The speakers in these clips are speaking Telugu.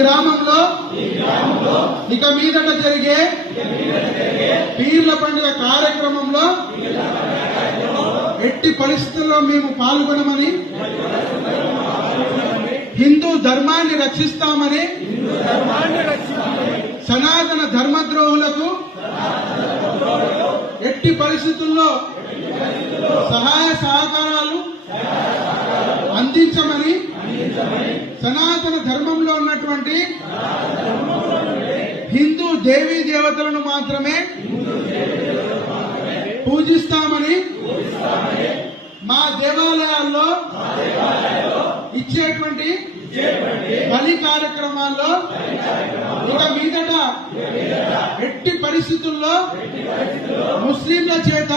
గ్రామంలో ఇక మీదట జరిగే పీర్ల పండుగ కార్యక్రమంలో ఎట్టి పరిస్థితుల్లో మేము పాల్గొనమని, హిందూ ధర్మాన్ని రక్షిస్తామని, సనాతన ధర్మద్రోహులకు ఎట్టి పరిస్థితుల్లో సహాయ సహకారాలు అందించమని, సనాతన ధర్మంలో ఉన్నటువంటి హిందూ దేవీ దేవతలను మాత్రమే పూజిస్తామని, మా దేవాలయాల్లో ఇచ్చేటువంటి బలి కార్యక్రమాల్లో ఇక మీదట ఎట్టి పరిస్థితుల్లో ముస్లింల చేత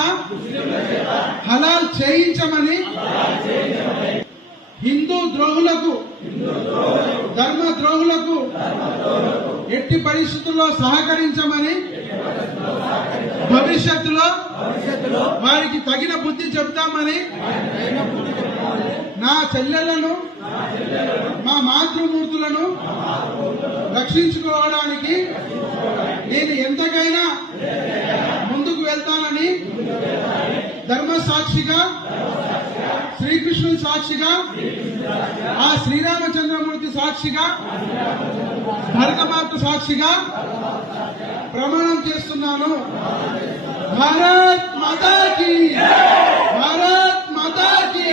హలాల్ చేయించమని, హిందూ ద్రోహులకు ధర్మ ద్రోహులకు ఎట్టి పరిస్థితుల్లో సహకరించమని, భవిష్యత్తులో వారికి తగిన బుద్ధి చెప్తామని, నా చెల్లెలను మా మాతృమూర్తులను రక్షించుకోవడానికి నేను ఎంతకైనా ముందుకు వెళ్తానని ధర్మసాక్షిగా, శ్రీకృష్ణుని సాక్షిగా, ఆ శ్రీరామచంద్రమూర్తి సాక్షిగా, భరతమాత సాక్షిగా ప్రమాణం చేస్తున్నాను. భారత్ మాతా కీ, భారత్ మాతా కీ.